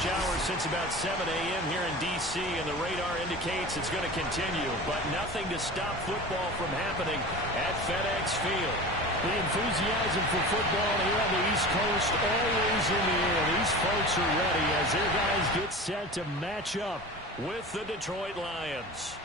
shower since about 7 a.m. here in D.C., and the radar indicates it's going to continue, but nothing to stop football from happening at FedEx Field. The enthusiasm for football here on the East Coast always in the air. These folks are ready as their guys get set to match up with the Detroit Lions.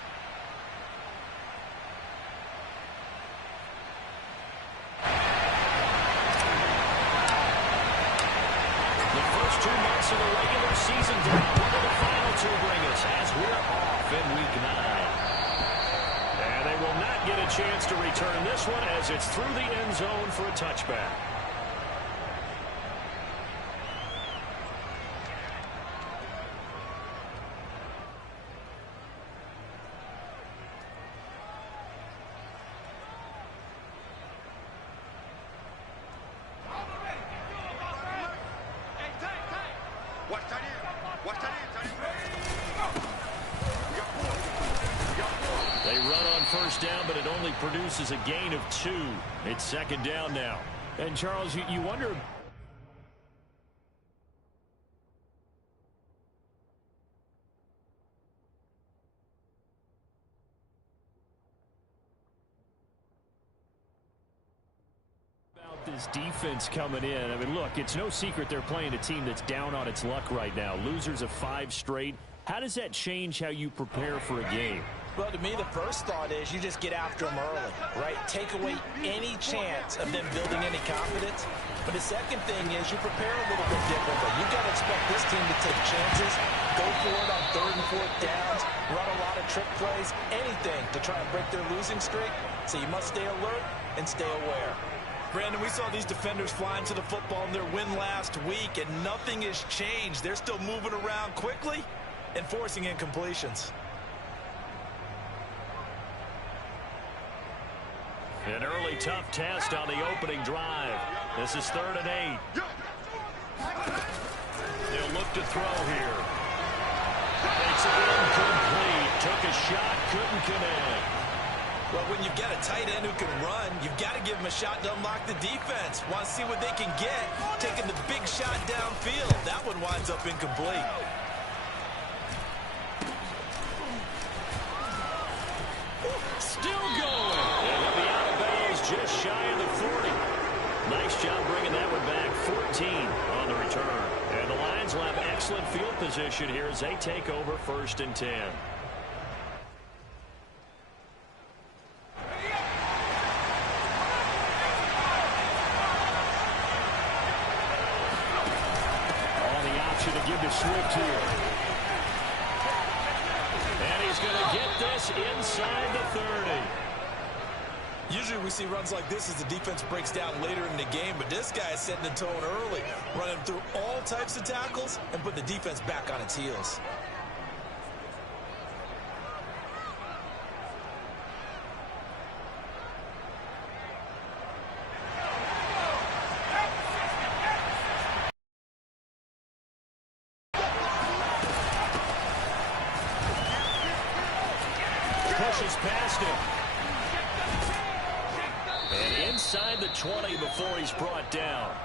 The first 2 months of the regular season done. What will the final 2 bring us as we're off in Week 9? And they will not get a chance to return this one as it's through the end zone for a touchback. They run on first down, but it only produces a gain of 2. It's second down now. And, Charles, you wonder about this defense coming in. I mean, look, it's no secret they're playing a team that's down on its luck right now. Losers of 5 straight. How does that change how you prepare for a game? Well, to me, the first thought is you just get after them early, right? Take away any chance of them building any confidence. But the second thing is you prepare a little bit differently. You've got to expect this team to take chances, go for it on 3rd and 4th downs, run a lot of trick plays, anything to try and break their losing streak. So you must stay alert and stay aware. Brandon, we saw these defenders flying to the football in their win last week, and nothing has changed. They're still moving around quickly and forcing incompletions. An early tough test on the opening drive. This is 3rd and 8. They'll look to throw here. Makes it incomplete. Took a shot, couldn't connect. Well, when you've got a tight end who can run, you've got to give him a shot to unlock the defense. Want to see what they can get, taking the big shot downfield. That one winds up incomplete. Still going. It'll be out of bounds just shy of the 40. Nice job bringing that one back. 14 on the return. And the Lions will have excellent field position here as they take over 1st and 10. On the option to give to Swift here. And he's going to get this inside the 30. Usually we see runs like this as the defense breaks down later in the game, but this guy is setting the tone early, running through all types of tackles and put the defense back on its heels. Pushes past him. And inside the 20 before he's brought down.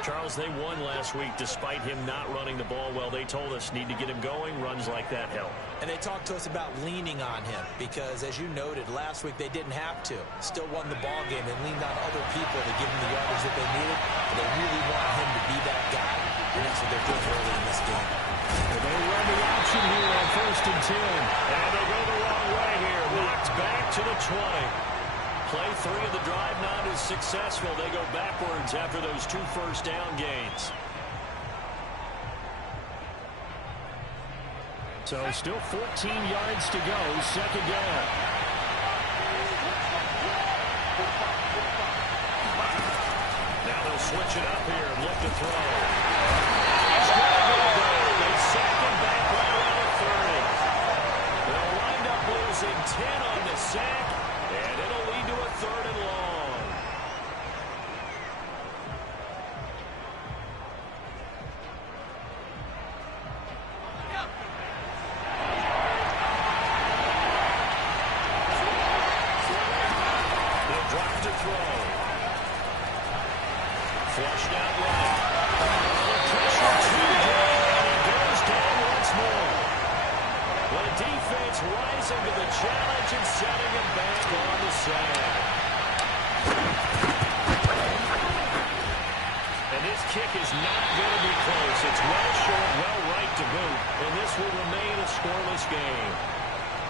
Charles, they won last week despite him not running the ball well. They told us need to get him going. Runs like that help. And they talked to us about leaning on him because, as you noted, last week they didn't have to. Still won the ball game. They leaned on other people to give him the yardage that they needed. But they really want him to be that guy, and that's what they're doing early in this game. And they run the option here on 1st and 10. And they go the wrong way here. Knocked back to the 20. Play 3 of the drive not as successful. They go backwards after those 2 first down gains. So still 14 yards to go. 2nd down. Now they'll switch it up here and look to throw. He's going to go down. They sack him back right around the 30. They'll wind up losing 10 on the sack, and it'll lead to a 3rd and long. They'll drop to throw. Flushed out right. The pressure 2 down. rising to the challenge and setting him back on the sand. And this kick is not going to be close. It's well short, well right to boot, and this will remain a scoreless game.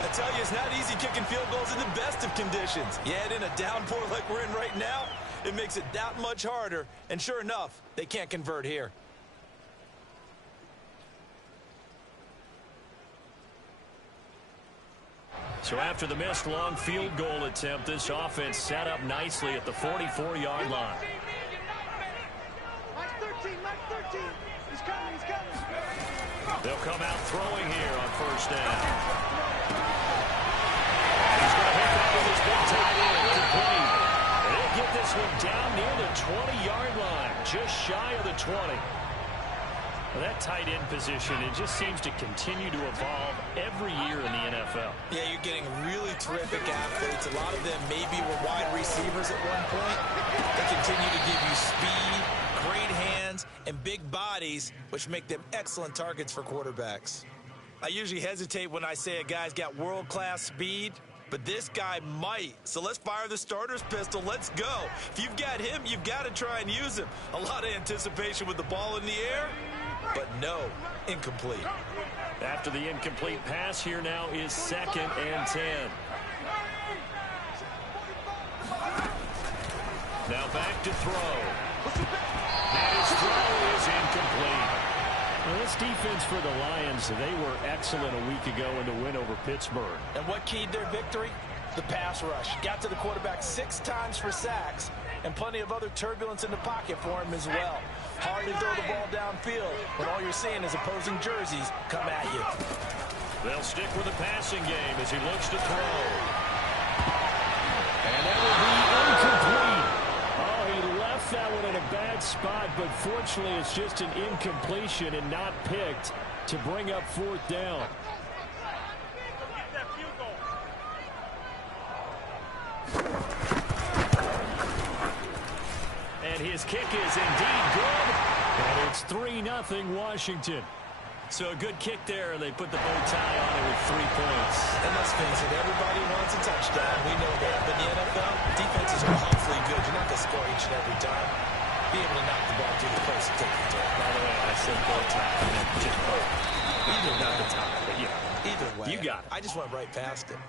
I tell you, it's not easy kicking field goals in the best of conditions. Yet in a downpour like we're in right now, it makes it that much harder. And sure enough, they can't convert here. So after the missed long field goal attempt, this offense set up nicely at the 44-yard line. They'll come out throwing here on first down. He's going to hook up with his big tight end, complete. And he'll get this one down near the 20-yard line, just shy of the 20. Well, that tight end position, it just seems to continue to evolve every year in the NFL. Yeah, you're getting really terrific athletes. A lot of them maybe were wide receivers at one point. They continue to give you speed, great hands, and big bodies, which make them excellent targets for quarterbacks. I usually hesitate when I say a guy's got world-class speed, but this guy might. So let's fire the starter's pistol. Let's go. If you've got him, you've got to try and use him. A lot of anticipation with the ball in the air, but no, incomplete. After the incomplete pass, here now is 2nd and 10. Now back to throw. And his throw is incomplete. Well, this defense for the Lions, they were excellent a week ago in the win over Pittsburgh. And what keyed their victory? The pass rush. Got to the quarterback 6 times for sacks, and plenty of other turbulence in the pocket for him as well. Hard to throw the ball downfield when all you're seeing is opposing jerseys come at you. They'll stick with the passing game as he looks to throw. And that will be incomplete. Oh, he left that one in a bad spot, but fortunately it's just an incompletion and not picked to bring up 4th down. And his kick is indeed good. And it's 3-0 Washington. So a good kick there, and they put the bow tie on it with 3 points. And let's face it, everybody wants a touchdown. We know that. But in the NFL, defenses are awfully good. You're not going to score each and every time. Be able to knock the ball through the post and take the turn. By the way, I said bow tie, and then just bow. Either Not the way. tie, but yeah. Either way. You got it. I just went right past it.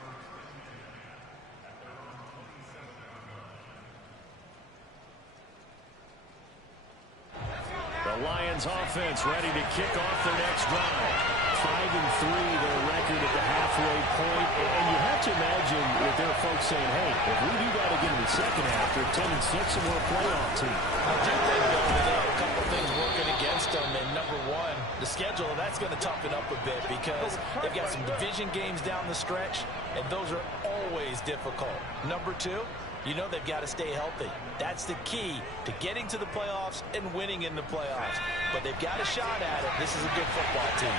The Lions offense ready to kick off their next drive. 5-3 their record at the halfway point. And you have to imagine that there are folks saying, hey, if we do that again in the second half, they're 10-6 and we're a playoff team. I do think, though, that they have a couple things working against them. And number one, the schedule, that's going to toughen up a bit because they've got some division games down the stretch, and those are always difficult. Number two, you know they've got to stay healthy. That's the key to getting to the playoffs and winning in the playoffs. But they've got a shot at it. This is a good football team.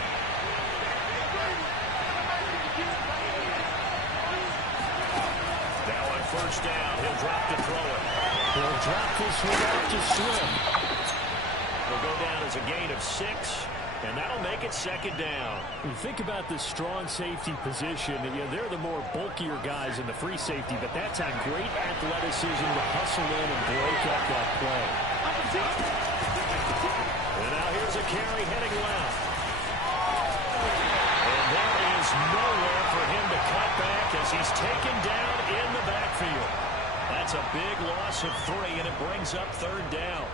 Now on first down, he'll drop to throw it. He'll drop this one out to Slim. It'll go down as a gain of 6. And that'll make it 2nd down. When you think about this strong safety position, they're the more bulkier guys in the free safety, but that time great athleticism to hustle in and break up that play. And now here's a carry heading left. And there is nowhere for him to cut back as he's taken down in the backfield. That's a big loss of 3, and it brings up 3rd down.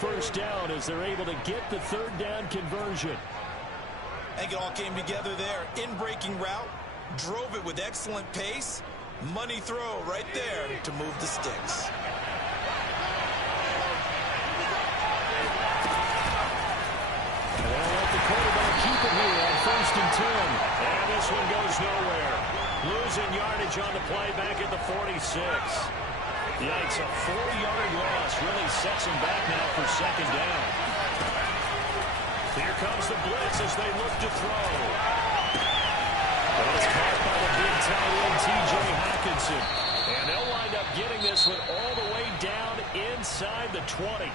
First down as they're able to get the 3rd down conversion. I think it all came together there. In-breaking route, drove it with excellent pace. Money throw right there to move the sticks. And they'll let the quarterback keep it here on 1st and 10. And this one goes nowhere. Losing yardage on the play back at the 46. Yikes, a 4-yard loss really sets him back now for second down. Here comes the blitz as they look to throw. Well, it's caught by the big tight end, T.J. Hockenson. And they'll wind up getting this one all the way down inside the 20.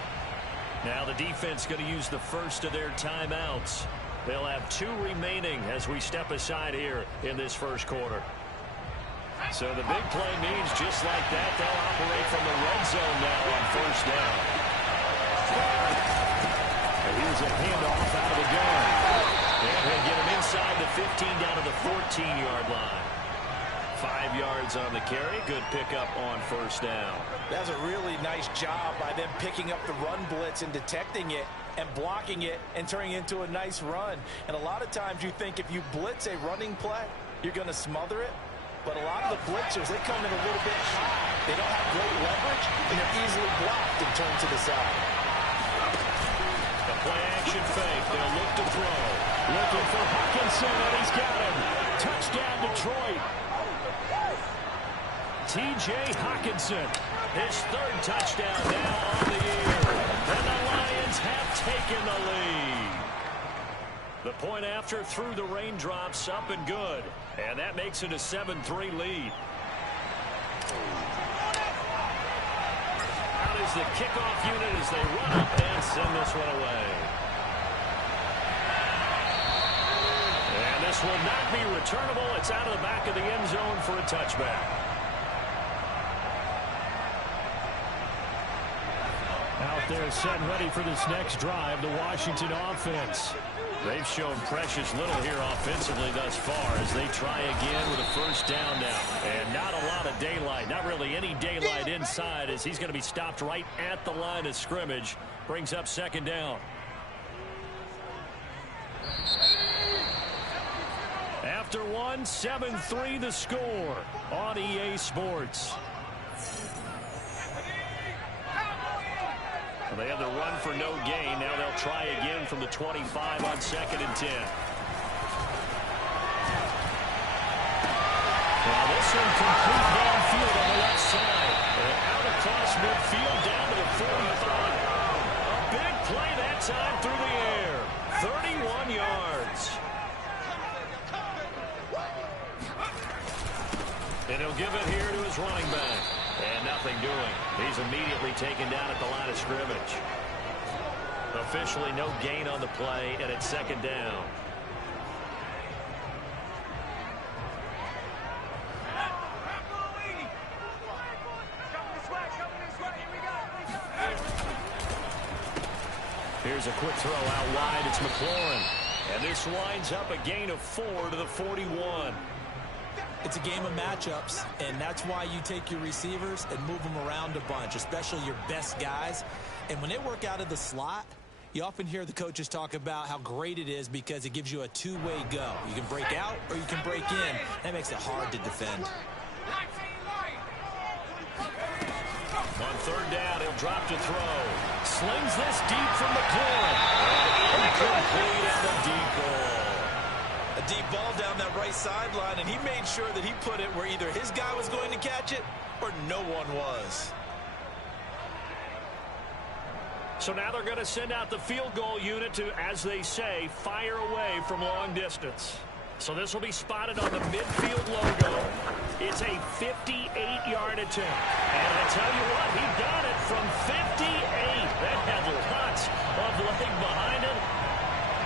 Now the defense going to use the first of their timeouts. They'll have 2 remaining as we step aside here in this first quarter. So the big play means just like that, they'll operate from the red zone now on first down. And here's a handoff out of the gun. And he'll get him inside the 15 down to the 14-yard line. 5 yards on the carry. Good pickup on first down. That's a really nice job by them picking up the run blitz and detecting it and blocking it and turning it into a nice run. And a lot of times you think if you blitz a running play, you're going to smother it. But a lot of the blitzers, they come in a little bit high. They don't have great leverage, and they're easily blocked and turned to the side. The play-action fake. They'll look to throw. Looking for Hockenson, and he's got him. Touchdown, Detroit. T.J. Hockenson, his 3rd touchdown now on the year. And the Lions have taken the lead. The point after through the raindrops, up and good. And that makes it a 7-3 lead. Out is the kickoff unit as they run up and send this one away. And this will not be returnable. It's out of the back of the end zone for a touchback. Out there set and ready for this next drive, the Washington offense. They've shown precious little here offensively thus far as they try again with a first down now. And not a lot of daylight, not really any daylight inside as he's going to be stopped right at the line of scrimmage. Brings up second down. After one, 7-3 the score on EA Sports. Well, they had the run for no gain. Now they'll try again from the 25 on 2nd and 10. Now this one complete downfield on the left side. And out across midfield down to the 45. A big play that time through the air. 31 yards. And he'll give it here to his running back. And nothing doing. He's immediately taken down at the line of scrimmage. Officially no gain on the play, and it's second down. Here's a quick throw out wide. It's McLaurin. And this winds up a gain of 4 to the 41. It's a game of matchups, and that's why you take your receivers and move them around a bunch, especially your best guys. And when they work out of the slot, you often hear the coaches talk about how great it is because it gives you a two-way go. You can break out or you can break in. That makes it hard to defend. On third down, he'll drop to throw. Slings this deep from McLaurin. Incomplete and a deep ball. A deep ball down that right sideline, and he made sure that he put it where either his guy was going to catch it or no one was. So now they're going to send out the field goal unit to, as they say, fire away from long distance. So this will be spotted on the midfield logo. It's a 58-yard attempt. And I tell you what, he got it from 58. That had lots of leg behind it.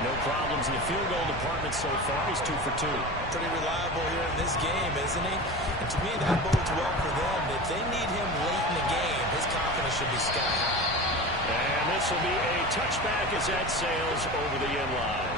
No problems in the field goal department so far. He's 2 for 2. Pretty reliable here in this game, isn't he? And to me, that bodes well for them. If they need him late in the game, his confidence should be sky high. And this will be a touchback as that sails over the end line.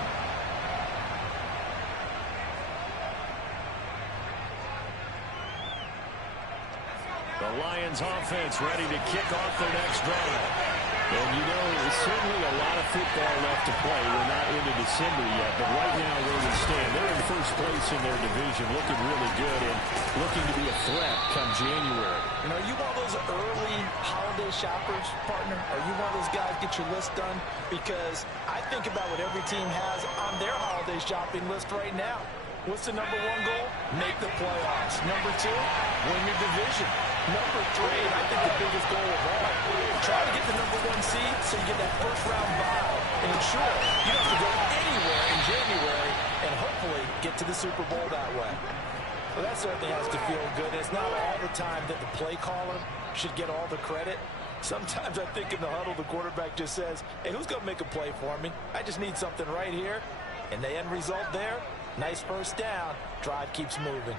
The Lions offense ready to kick off their next drive. And, you know, there's certainly a lot of football left to play. We're not into December yet, but right now where we stand, they're in first place in their division, looking really good and looking to be a threat come January. And are you one of those early holiday shoppers, partner? Are you one of those guys get your list done? Because I think about what every team has on their holiday shopping list right now. What's the number one goal? Make the playoffs. Number two, win your division. Number three, and I think the biggest goal of all, try to get the number one seed so you get that first round bye and ensure you don't have to go anywhere in January and hopefully get to the Super Bowl that way. Well, that certainly has to feel good. It's not all the time that the play caller should get all the credit. Sometimes I think in the huddle, the quarterback just says, hey, who's going to make a play for me? I just need something right here. And the end result there, nice first down. Drive keeps moving.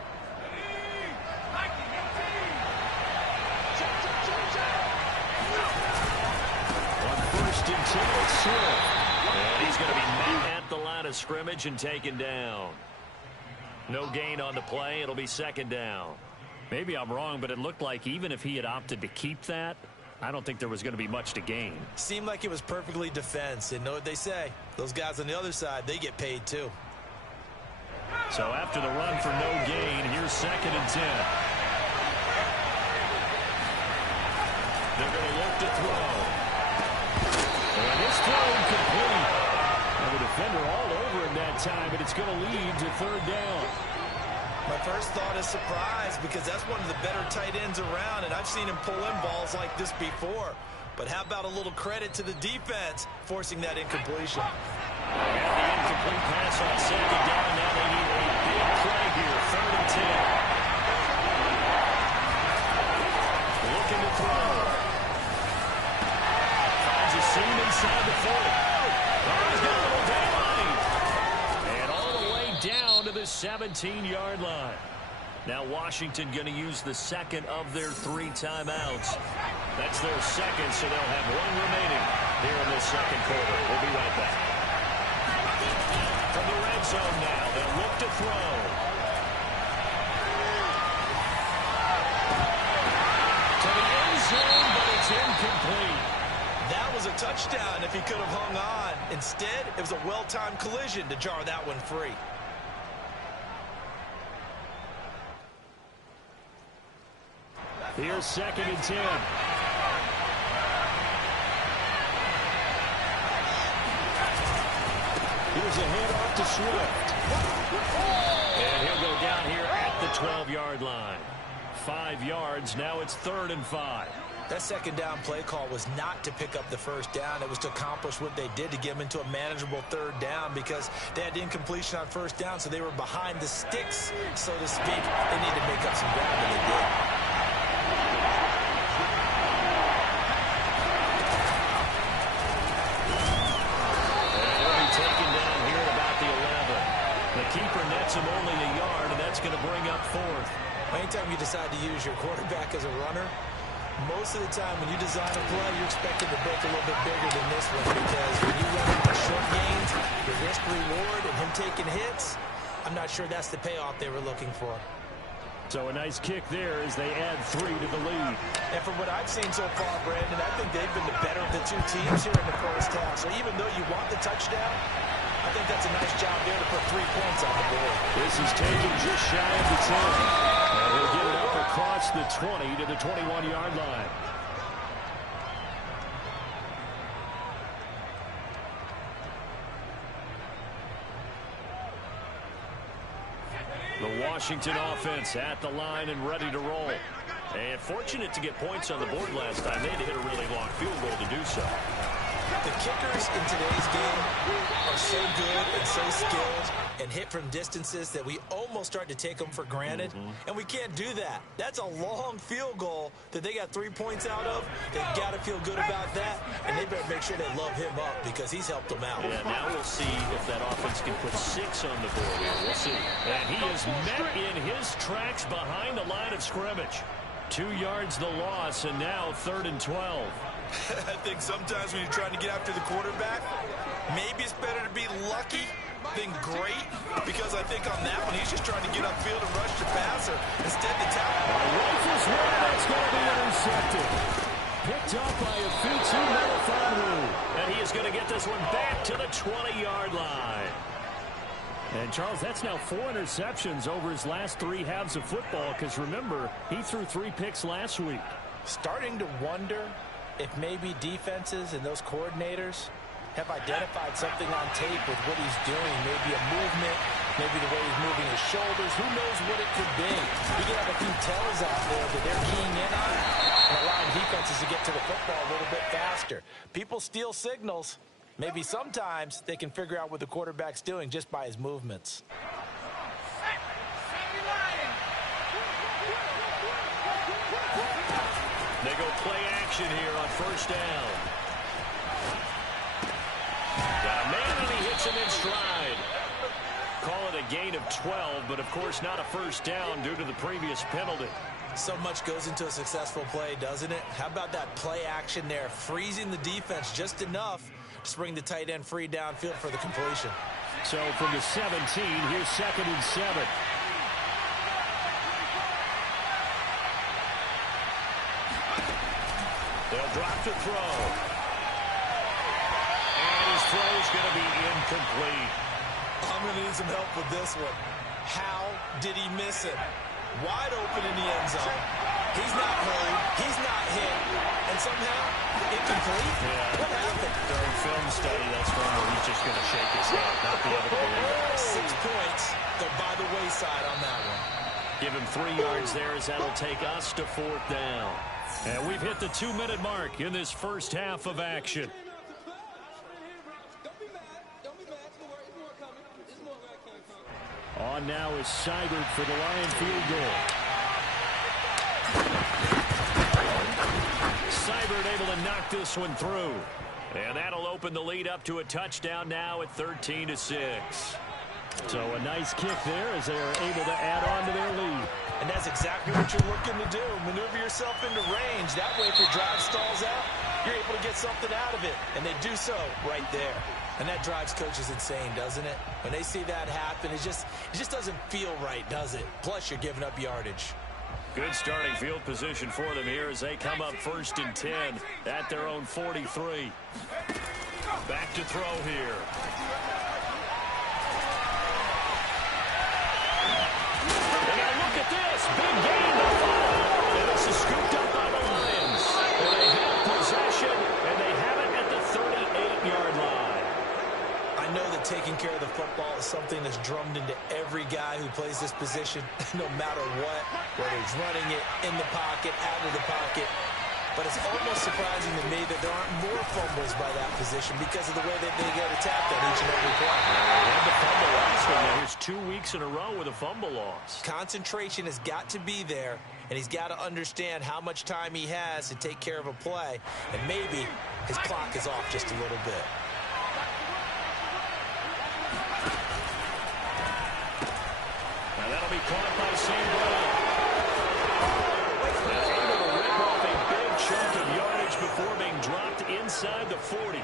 On first and 10, it's Swift. And he's going to be met at the line of scrimmage and taken down. No gain on the play. It'll be second down. Maybe I'm wrong, but it looked like even if he had opted to keep that, I don't think there was going to be much to gain. Seemed like it was perfectly defense. And know what they say? Those guys on the other side, they get paid too. So after the run for no gain, here's second and 10. They're going to look to throw. And this throw incomplete. And the defender all over him that time, but it's going to lead to third down. My first thought is surprise because that's one of the better tight ends around, and I've seen him pull in balls like this before. But how about a little credit to the defense forcing that incompletion? And the incomplete pass on second down. Now they need a big play here. Third and 10. Looking to throw. Finds a seam inside the 40. Oh, he's got a little daylight. And all the way down to the 17-yard line. Now Washington going to use the second of their 3 timeouts. That's their second, so they'll have one remaining here in this second quarter. We'll be right back. From the red zone now, they'll look to throw. To the end zone, but it's incomplete. That was a touchdown if he could have hung on. Instead, it was a well-timed collision to jar that one free. Here's second and 10. Here's a handoff to Swift. And he'll go down here at the 12-yard line. 5 yards. Now it's 3rd and 5. That second down play call was not to pick up the first down. It was to accomplish what they did to get them into a manageable third down because they had incompletion on first down, so they were behind the sticks, so to speak. They need to make up some ground, and they did. And he'll be taken down here at about the 11. The keeper nets him only a yard, and that's going to bring up 4th. Anytime you decide to use your quarterback as a runner, most of the time when you design a play, you're expected to break a little bit bigger than this one because when you run into short gains, the risk-reward and him taking hits, I'm not sure that's the payoff they were looking for. So a nice kick there as they add 3 to the lead. And from what I've seen so far, Brandon, I think they've been the better of the 2 teams here in the first half. So even though you want the touchdown, I think that's a nice job there to put 3 points on the board. This is taken just shy of the 10. And he'll get it up across the 20 to the 21-yard line. The Washington offense at the line and ready to roll. And fortunate to get points on the board last time. They had to hit a really long field goal to do so. The kickers in today's game are so good and so skilled and hit from distances that we almost start to take them for granted. And we can't do that. That's a long field goal that they got 3 points out of. They've got to feel good about that, and they better make sure they love him up because he's helped them out. Yeah, now we'll see if that offense can put 6 on the board here. We'll see. And he is met in his tracks behind the line of scrimmage. 2 yards the loss, and now 3rd and 12. I think sometimes when you're trying to get after the quarterback, maybe it's better to be lucky than great, because I think on that one, he's just trying to get upfield and rush the passer instead the tackle. Rifles one, that's going to be intercepted. Picked up by a Futu Melifonwu. And he is going to get this one back to the 20-yard line. And, Charles, that's now 4 interceptions over his last 3 halves of football because, remember, he threw 3 picks last week. Starting to wonder if maybe defenses and those coordinators have identified something on tape with what he's doing, maybe a movement Maybe the way he's moving his shoulders. Who knows what it could be? He could have a few tells out there that they're keying in on and allowing defenses to get to the football a little bit faster. People steal signals. Maybe sometimes they can figure out what the quarterback's doing just by his movements. They go play action here on first down. Got a man, and he hits him in stride. Call it a gain of 12, but of course not a first down due to the previous penalty. So much goes into a successful play, doesn't it? How about that play action there, freezing the defense just enough to bring the tight end free downfield for the completion. So from the 17, here's 2nd and 7. They'll drop to throw. And his throw is going to be incomplete. I'm going to need some help with this one. How did he miss him? Wide open in the end zone. He's not hurried. He's not hit. And somehow, incomplete? Yeah. What happened? During film study, that's one where he's just going to shake his head, not be able to believe it. 6 points go by the wayside on that one. Give him 3 yards there as that'll take us to 4th down. And we've hit the 2-minute mark in this first half of action. On now is Seibert for the Lion field goal. Seibert able to knock this one through. And that'll open the lead up to a touchdown now at 13-6. So a nice kick there as they are able to add on to their lead. And that's exactly what you're looking to do. Maneuver yourself into range. That way, if your drive stalls out, you're able to get something out of it. And they do so right there. And that drives coaches insane, doesn't it? When they see that happen, it just doesn't feel right, does it? Plus, you're giving up yardage. Good starting field position for them here as they come up 1st and 10 at their own 43. Back to throw here. And now look at this. Big gain to follow. And this is scooped up by the Lions. And they have possession, and they have it at the 38-yard line. I know that taking care of the football is something that's drummed into every guy who plays this position, no matter what, whether he's running it, in the pocket, out of the pocket. But it's almost surprising to me that there aren't more fumbles by that position because of the way that they get attacked on each and every play. They had the fumble last one. There's 2 weeks in a row with a fumble loss. Concentration has got to be there, and he's got to understand how much time he has to take care of a play, and maybe his clock is off just a little bit. Now that'll be caught by St. Brown. Able to rip off a big chunk of yardage before being dropped inside the 40.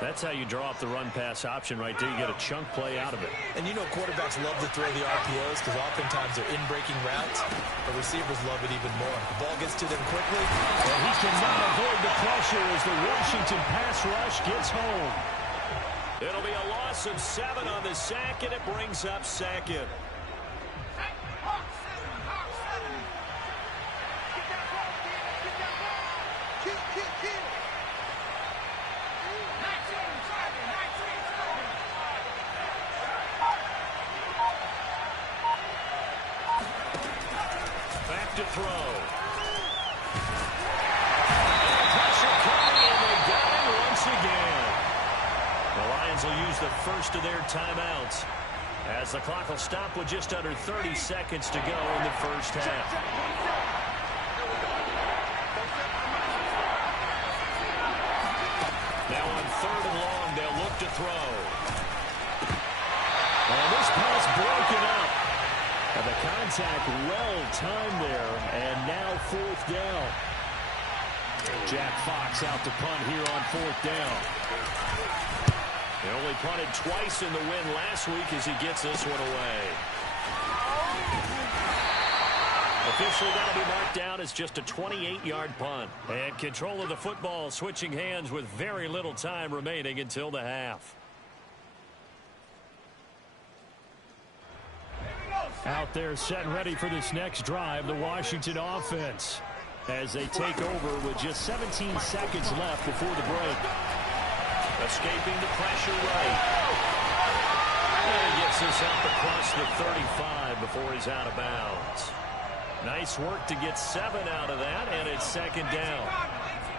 That's how you draw up the run-pass option right there. You get a chunk play out of it. And you know quarterbacks love to throw the RPOs because oftentimes they're in-breaking routes, but receivers love it even more. The ball gets to them quickly. And he cannot avoid the pressure as the Washington pass rush gets home. It'll be a loss of 7 on the sack, and it brings up 2nd. Back to throw. And pressure coming, and they got him once again. The Lions will use the first of their timeouts as the clock will stop with just under 30 seconds to go in the first half. Now on 3rd and long, they'll look to throw. And this pass broken up. And the contact well timed there, and now 4th down. Jack Fox out to punt here on 4th down. He only punted twice in the win last week as he gets this one away. Officially, that'll be marked down as just a 28-yard punt. And control of the football switching hands with very little time remaining until the half. Out there set and ready for this next drive, the Washington offense, as they take over with just 17 seconds left before the break. Escaping the pressure right. And he gets this up across the 35 before he's out of bounds. Nice work to get 7 out of that, and it's second down.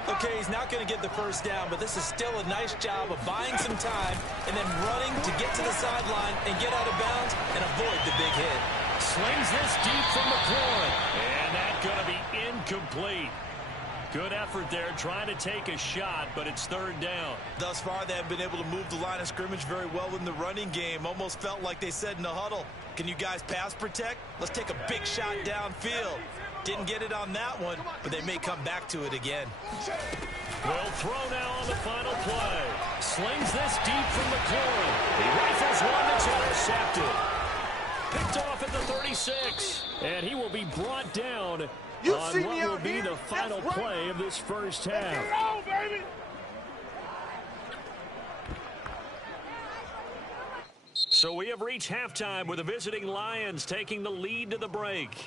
Okay, he's not going to get the first down, but this is still a nice job of buying some time and then running to get to the sideline and get out of bounds and avoid the big hit. Slings this deep from McLaurin, and that's going to be incomplete. Good effort there trying to take a shot, but it's third down. Thus far, they have been able to move the line of scrimmage very well in the running game. Almost felt like they said in the huddle, can you guys pass protect? Let's take a big shot downfield. Didn't get it on that one, but they may come back to it again. Will throw now on the final play. Slings this deep from McLaurin. He rifles one that's intercepted. Picked off at the 36. And he will be brought down on what will be the final play of this first half. So we have reached halftime with the visiting Lions taking the lead to the break.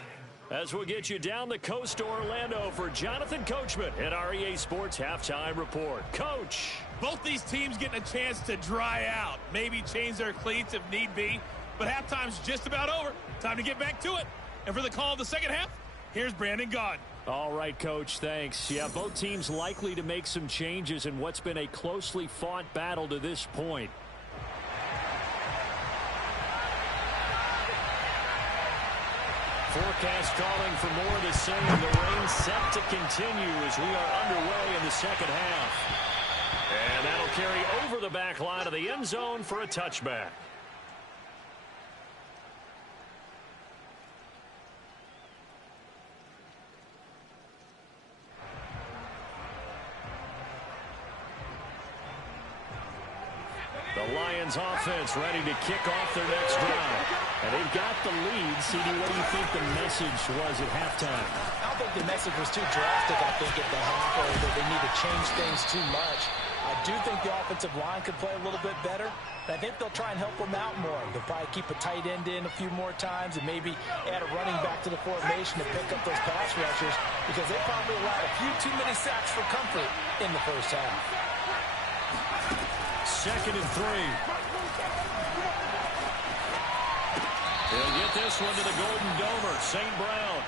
As we'll get you down the coast to Orlando for Jonathan Coachman at our EA Sports Halftime Report. Coach. Both these teams getting a chance to dry out, maybe change their cleats if need be, but halftime's just about over. Time to get back to it. And for the call of the second half, here's Brandon Gaudin. All right, Coach, thanks. Yeah, both teams likely to make some changes in what's been a closely fought battle to this point. Forecast calling for more of the same. The rain set to continue as we are underway in the second half. And that'll carry over the back line of the end zone for a touchback. The Lions offense ready to kick off their next drive. And they've got the lead. CD, what do you think the message was at halftime? I don't think the message was too drastic, I think, at the half, or that they need to change things too much. I do think the offensive line could play a little bit better. And I think they'll try and help them out more. They'll probably keep a tight end in a few more times and maybe add a running back to the formation to pick up those pass rushers, because they probably allowed a few too many sacks for comfort in the first half. 2nd and 3. He'll get this one to the Golden Domer, St. Brown.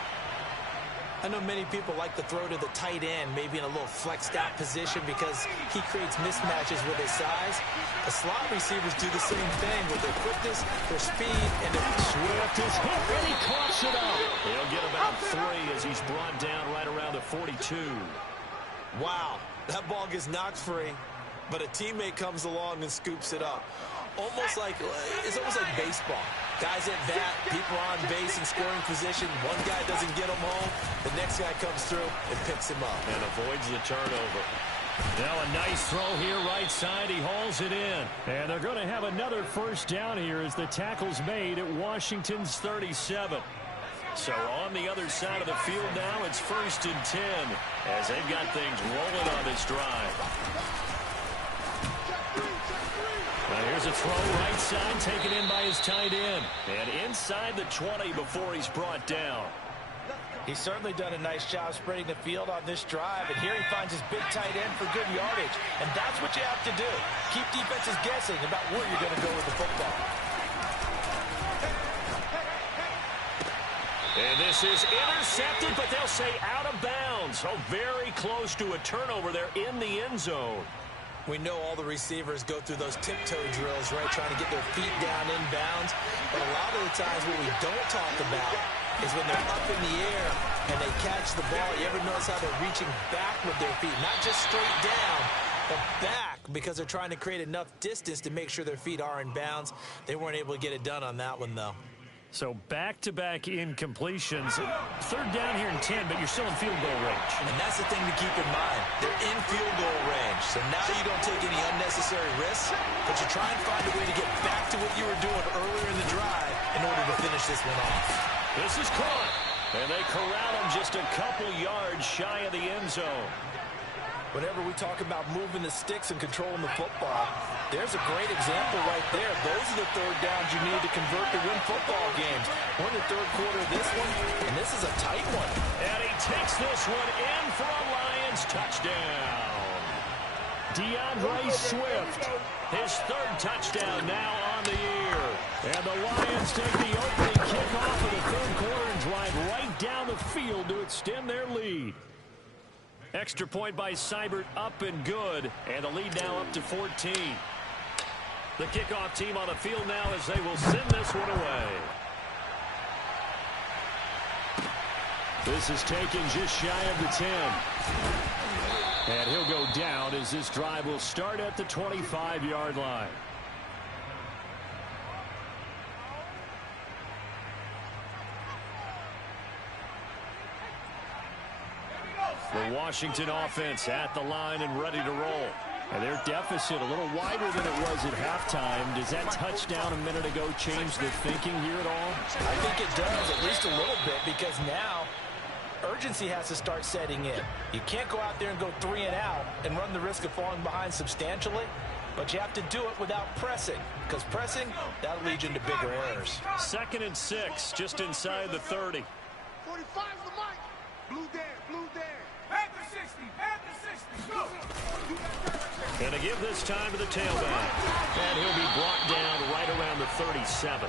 I know many people like to throw to the tight end, maybe in a little flexed out position because he creates mismatches with his size. The slot receivers do the same thing with their quickness, their speed, and their Swift is hit, and he coughs it up. He'll get about 3 as he's brought down right around the 42. Wow, that ball gets knocked free, but a teammate comes along and scoops it up. It's almost like baseball. Guys at bat, people on base in scoring position. One guy doesn't get him home. The next guy comes through and picks him up. And avoids the turnover. Now a nice throw here right side. He hauls it in. And they're going to have another first down here as the tackle's made at Washington's 37. So on the other side of the field now, it's 1st and 10 as they've got things rolling on this drive. Now here's a throw right side, taken in by his tight end. And inside the 20 before he's brought down. He's certainly done a nice job spreading the field on this drive. And here he finds his big tight end for good yardage. And that's what you have to do. Keep defenses guessing about where you're going to go with the football. And this is intercepted, but they'll say out of bounds. So very close to a turnover there in the end zone. We know all the receivers go through those tiptoe drills, right, trying to get their feet down inbounds. But a lot of the times what we don't talk about is when they're up in the air and they catch the ball. You ever notice how they're reaching back with their feet? Not just straight down, but back, because they're trying to create enough distance to make sure their feet are in bounds. They weren't able to get it done on that one, though. So back-to-back incompletions. 3rd down here and 10, but you're still in field goal range. And that's the thing to keep in mind. They're in field goal range. So now you don't take any unnecessary risks, but you try and find a way to get back to what you were doing earlier in the drive in order to finish this one off. This is caught. And they corral him just a couple yards shy of the end zone. Whenever we talk about moving the sticks and controlling the football, there's a great example right there. Those are the 3rd downs you need to convert to win football games. We're in the 3rd quarter of this one, and this is a tight one. And he takes this one in for a Lions touchdown. DeAndre Swift, his 3rd touchdown now on the year. And the Lions take the opening kickoff of the third quarter and drive right down the field to extend their lead. Extra point by Seibert, up and good. And the lead now up to 14. The kickoff team on the field now as they will send this one away. This is taken just shy of the 10. And he'll go down as this drive will start at the 25-yard line. The Washington offense at the line and ready to roll. And their deficit a little wider than it was at halftime. Does that touchdown a minute ago change the thinking here at all? I think it does, at least a little bit, because now urgency has to start setting in. You can't go out there and go 3 and out and run the risk of falling behind substantially, but you have to do it without pressing, because pressing, that'll lead you into bigger errors. 2nd and 6, just inside the 30. 45 the mic. Blue there, blue there. Head to 60, head to 60, go. And to give this time to the tailback. And he'll be brought down right around the 37.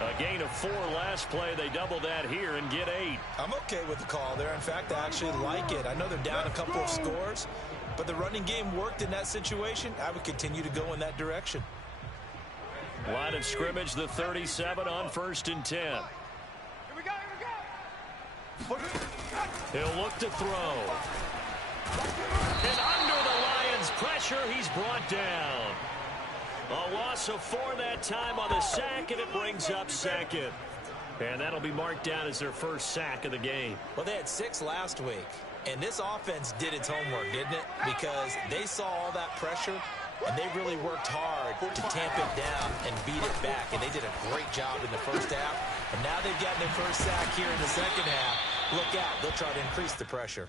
A gain of 4 last play. They double that here and get 8. I'm okay with the call there. In fact, I actually like it. I know they're down a couple of scores, but the running game worked in that situation. I would continue to go in that direction. Line of scrimmage, the 37 on 1st and 10. Here we go, here we go. He'll look to throw. And under the Lions' pressure, he's brought down. A loss of 4 that time on the sack, and it brings up 2nd. And that'll be marked down as their first sack of the game. Well, they had 6 last week, and this offense did its homework, didn't it? Because they saw all that pressure, and they really worked hard to tamp it down and beat it back, and they did a great job in the first half. And now they've gotten their first sack here in the second half. Look out, they'll try to increase the pressure.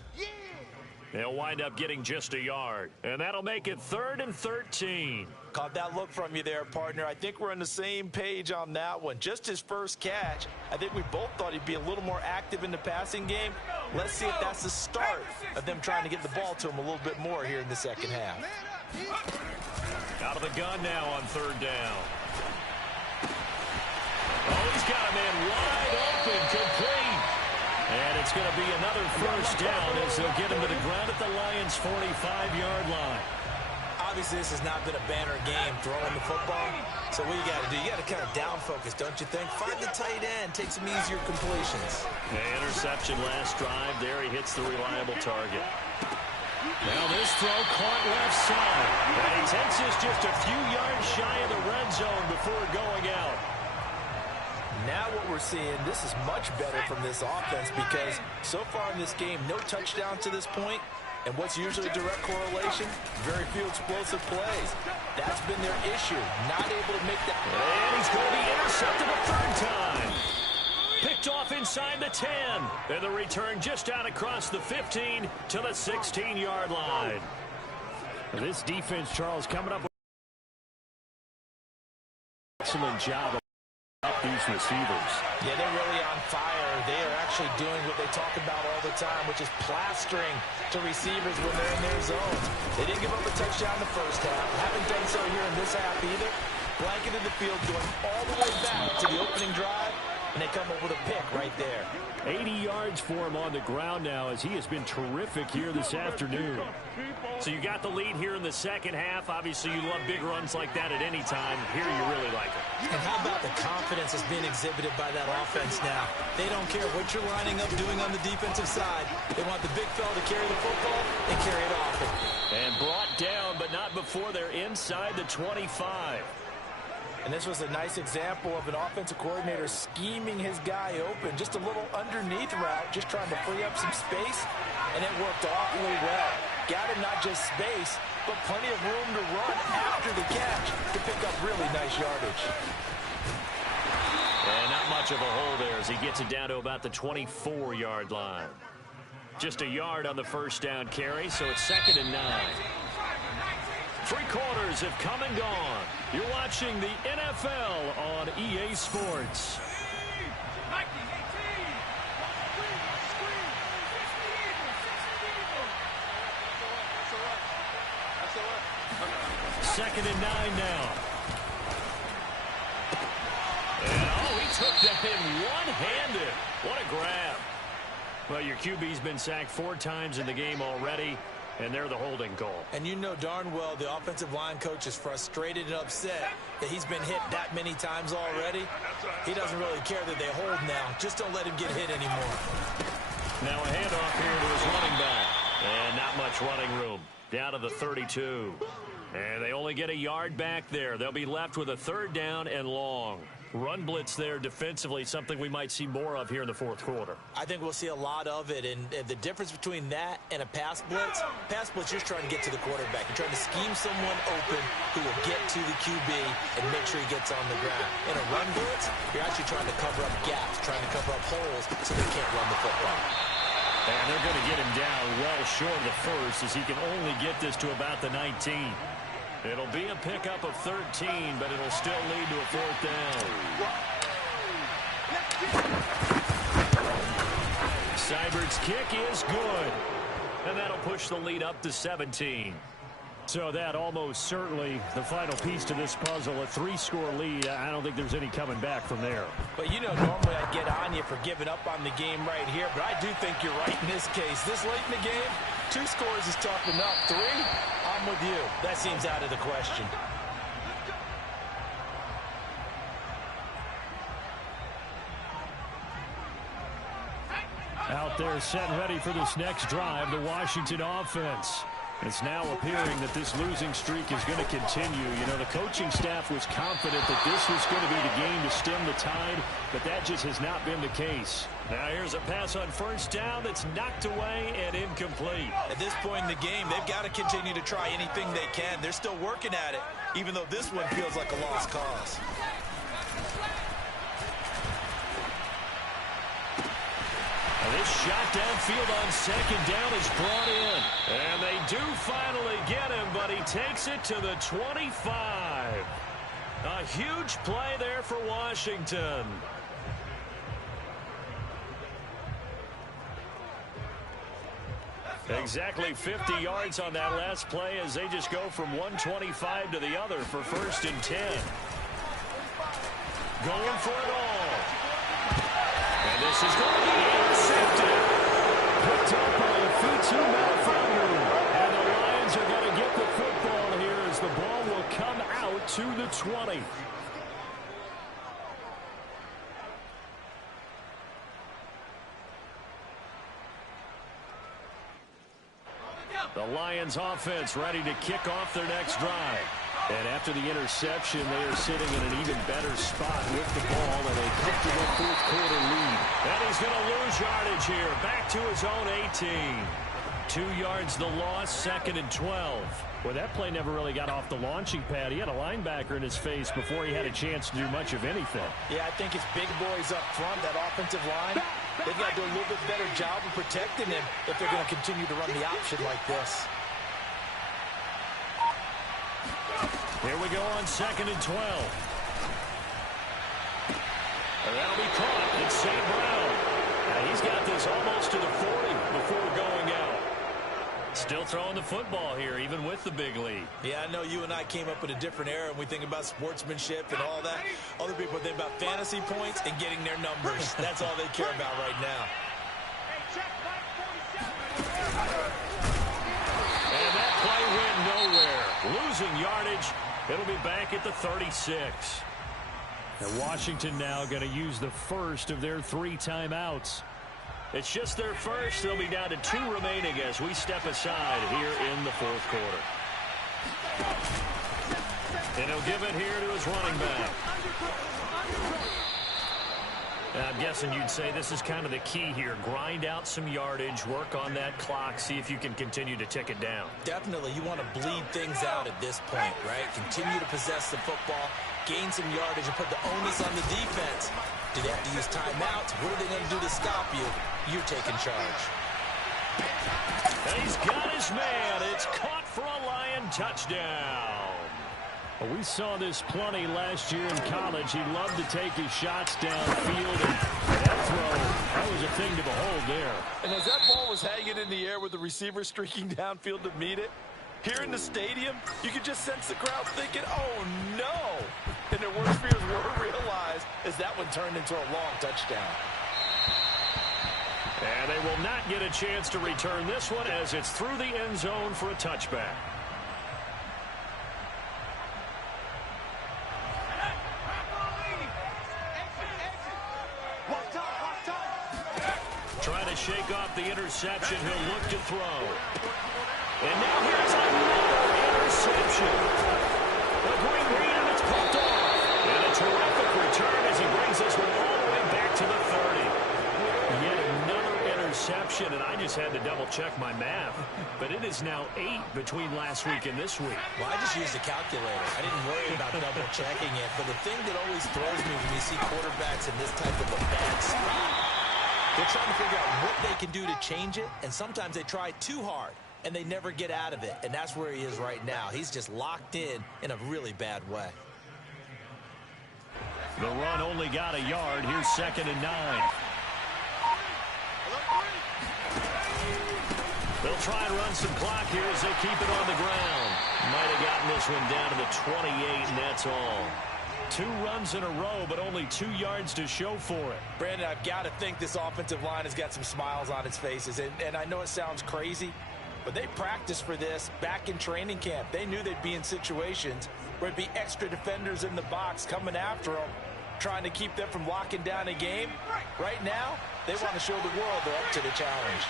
They'll wind up getting just a yard, and that'll make it 3rd and 13. Caught that look from you there, partner. I think we're on the same page on that one. Just his first catch. I think we both thought he'd be a little more active in the passing game. Let's see if that's the start of them trying to get the ball to him a little bit more here in the second half. Out of the gun now on 3rd down. Oh, he's got a man wide open, complete. And it's going to be another first down as they'll get him to the ground at the Lions' 45-yard line. Obviously, this has not been a banner game throwing the football. So what you got to do, you got to kind of down focus, don't you think? Find the tight end, take some easier completions. The interception last drive. There he hits the reliable target. Now this throw caught left side. And he takes us just a few yards shy of the red zone before going out. Now what we're seeing, this is much better from this offense because so far in this game, no touchdown to this point. And what's usually a direct correlation? Very few explosive plays. That's been their issue. Not able to make that. And he's going to be intercepted a 3rd time. Picked off inside the 10. And the return just out across the 15 to the 16-yard line. This defense, Charles, coming up with an excellent job of these receivers. Yeah, they're really on fire. They are actually doing what they talk about all the time, which is plastering to receivers when they're in their zones. They didn't give up a touchdown in the first half. Haven't done so here in this half either. Blanketed the field, going all the way back to the opening drive, and they come up with a pick right there. 80 yards for him on the ground now as he has been terrific here this afternoon. So you got the lead here in the second half. Obviously, you love big runs like that at any time. Here you really like it. And how about the confidence that's being exhibited by that offense now? They don't care what you're lining up doing on the defensive side. They want the big fella to carry the football and carry it often. And brought down, but not before they're inside the 25. And this was a nice example of an offensive coordinator scheming his guy open. Just a little underneath route, just trying to free up some space, and it worked awfully well. Got him not just space, but plenty of room to run after the catch to pick up really nice yardage. And not much of a hole there as he gets it down to about the 24-yard line. Just a yard on the first down carry, so it's 2nd and 9. 3 quarters have come and gone. You're watching the NFL on EA Sports. Second and 9 now. Well, your QB's been sacked 4 times in the game already, and they're the holding call. And you know darn well the offensive line coach is frustrated and upset that he's been hit that many times already. He doesn't really care that they hold now. Just don't let him get hit anymore. Now a handoff here to his running back. And not much running room. Down to the 32. And they only get a yard back there. They'll be left with a 3rd down and long. Run blitz there defensively, something we might see more of here in the 4th quarter. I think we'll see a lot of it, and the difference between that and a pass blitz, you're just trying to get to the quarterback. You're trying to scheme someone open who will get to the QB and make sure he gets on the ground. In a run blitz, you're actually trying to cover up gaps, trying to cover up holes so they can't run the football. And they're going to get him down well short of the first as he can only get this to about the 19. It'll be a pickup of 13, but it'll still lead to a 4th down. Seibert's kick is good. And that'll push the lead up to 17. So that almost certainly the final piece to this puzzle, a 3-score lead. I don't think there's any coming back from there. But you know, normally I get on you for giving up on the game right here, but I do think you're right in this case. This late in the game, 2 scores is tough enough. 3, I'm with you. That seems out of the question. Out there set and ready for this next drive, the Washington offense. It's now appearing that this losing streak is going to continue. You know, the coaching staff was confident that this was going to be the game to stem the tide, but that just has not been the case. Now here's a pass on 1st down that's knocked away and incomplete. At this point in the game, they've got to continue to try anything they can. They're still working at it, even though this one feels like a lost cause. This shot downfield on 2nd down is brought in. And they do finally get him, but he takes it to the 25. A huge play there for Washington. Exactly 50 yards on that last play as they just go from 125 to the other for 1st and 10. Going for it all. And this is going to be intercepted. Picked up by a Futu Malfounder. And the Lions are going to get the football here as the ball will come out to the 20. The Lions offense ready to kick off their next drive. And after the interception, they are sitting in an even better spot with the ball and a comfortable 4th quarter lead. And he's going to lose yardage here. Back to his own 18. 2 yards the loss, 2nd and 12. Well, that play never really got off the launching pad. He had a linebacker in his face before he had a chance to do much of anything. Yeah, I think it's big boys up front, that offensive line. They've got to do a little bit better job of protecting him if they're going to continue to run the option like this. Here we go on 2nd and 12. And that'll be caught. It's St. Brown. Now he's got this almost to the 40 before going out. Still throwing the football here, even with the big lead. Yeah, I know you and I came up in a different era, and we think about sportsmanship and all that. Other people think about fantasy points and getting their numbers. That's all they care about right now. And that play went nowhere. Losing yardage. It'll be back at the 36. And Washington now going to use the first of their 3 timeouts. It's just their first. They'll be down to 2 remaining as we step aside here in the 4th quarter. And he'll give it here to his running back. I'm guessing you'd say this is kind of the key here. Grind out some yardage, work on that clock, see if you can continue to tick it down. Definitely. You want to bleed things out at this point, right? Continue to possess the football, gain some yardage, and put the onus on the defense. Do they have to use timeouts? What are they going to do to stop you? You're taking charge. And he's got his man. It's caught for a Lion touchdown. Well, we saw this plenty last year in college. He loved to take his shots downfield, and that throw, that was a thing to behold there. And as that ball was hanging in the air with the receiver streaking downfield to meet it, here in the stadium, you could just sense the crowd thinking, oh, no. And their worst fears were realized as that one turned into a long touchdown. And they will not get a chance to return this one as it's through the end zone for a touchback. Trying to shake off the interception. He'll look to throw. And now here's another interception. A great read, and it's pumped off. And a terrific return as he brings this one all the way back to the 30. Yet another interception, and I just had to double-check my math. But it is now 8 between last week and this week. Well, I just used a calculator. I didn't worry about double-checking it. But the thing that always throws me when you see quarterbacks in this type of a bad spot, they're trying to figure out what they can do to change it, and sometimes they try too hard, and they never get out of it. And that's where he is right now. He's just locked in a really bad way. The run only got a yard. Here's 2nd and 9. They'll try and run some clock here as they keep it on the ground. Might have gotten this one down to the 28, and that's all. 2 runs in a row, but only 2 yards to show for it. Brandon, I've got to think this offensive line has got some smiles on its faces. And I know it sounds crazy, but they practiced for this back in training camp. They knew they'd be in situations where it'd be extra defenders in the box coming after them, trying to keep them from locking down a game. Right now, they want to show the world they're up to the challenge.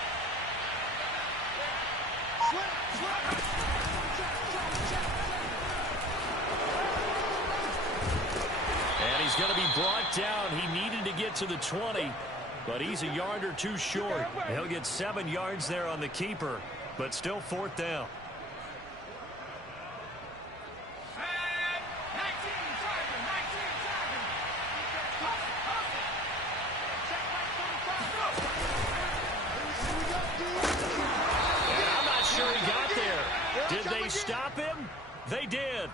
And he's going to be brought down. He needed to get to the 20, but he's a yard or 2 short. He'll get 7 yards there on the keeper, but still 4th down. Did they stop him? They did.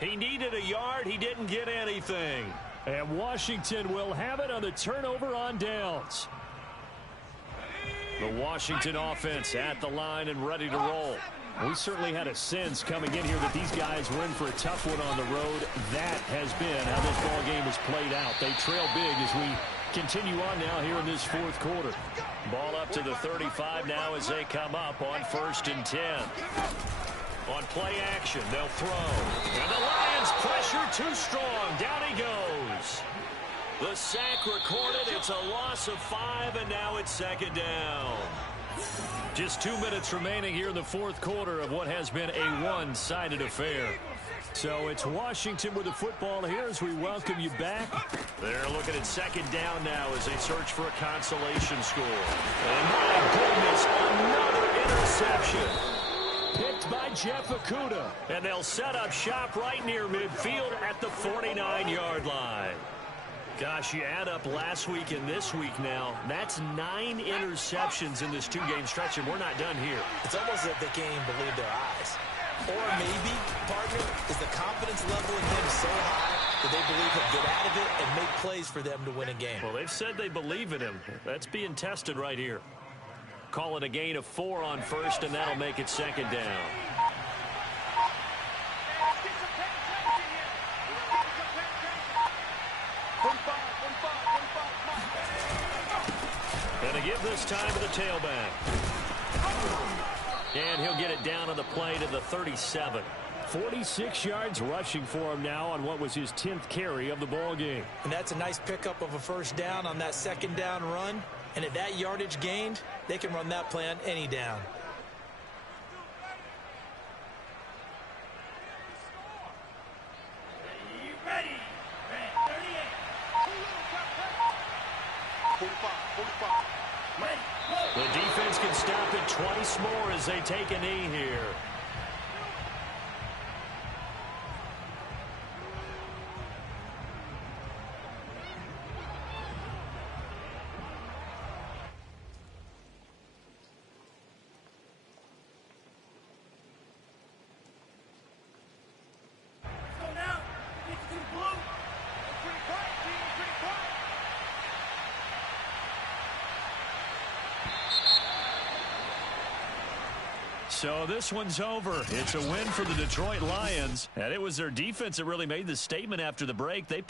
He needed a yard. He didn't get anything. And Washington will have it on the turnover on downs. The Washington offense at the line and ready to roll. We certainly had a sense coming in here that these guys were in for a tough one on the road. That has been how this ball game has played out. They trail big as we continue on now here in this 4th quarter. Ball up to the 35 now as they come up on 1st and 10. On play action, they'll throw. And the Lions pressure too strong. Down he goes. The sack recorded. It's a loss of 5, and now it's 2nd down. Just 2 minutes remaining here in the 4th quarter of what has been a one-sided affair. So it's Washington with the football here as we welcome you back. They're looking at 2nd down now as they search for a consolation score. And my goodness, another interception. Picked by Jeff Okudah. And they'll set up shop right near midfield at the 49-yard line. Gosh, you add up last week and this week now. That's 9 interceptions in this 2-game stretch, and we're not done here. It's almost as if they can't even believe their eyes. Or maybe, partner, is the confidence level in him so high that they believe he'll get out of it and make plays for them to win a game. Well, they've said they believe in him. That's being tested right here. Call it a gain of 4 on 1st, and that'll make it 2nd down. And to give this time to the tailback. And he'll get it down on the play to the 37. 46 yards rushing for him now on what was his 10th carry of the ball game. And that's a nice pickup of a 1st down on that 2nd down run. And at that yardage gained, they can run that play on any down. Ready. 45. The defense can stop it twice more as they take a knee here. So this one's over. It's a win for the Detroit Lions, and it was their defense that really made the statement after the break. They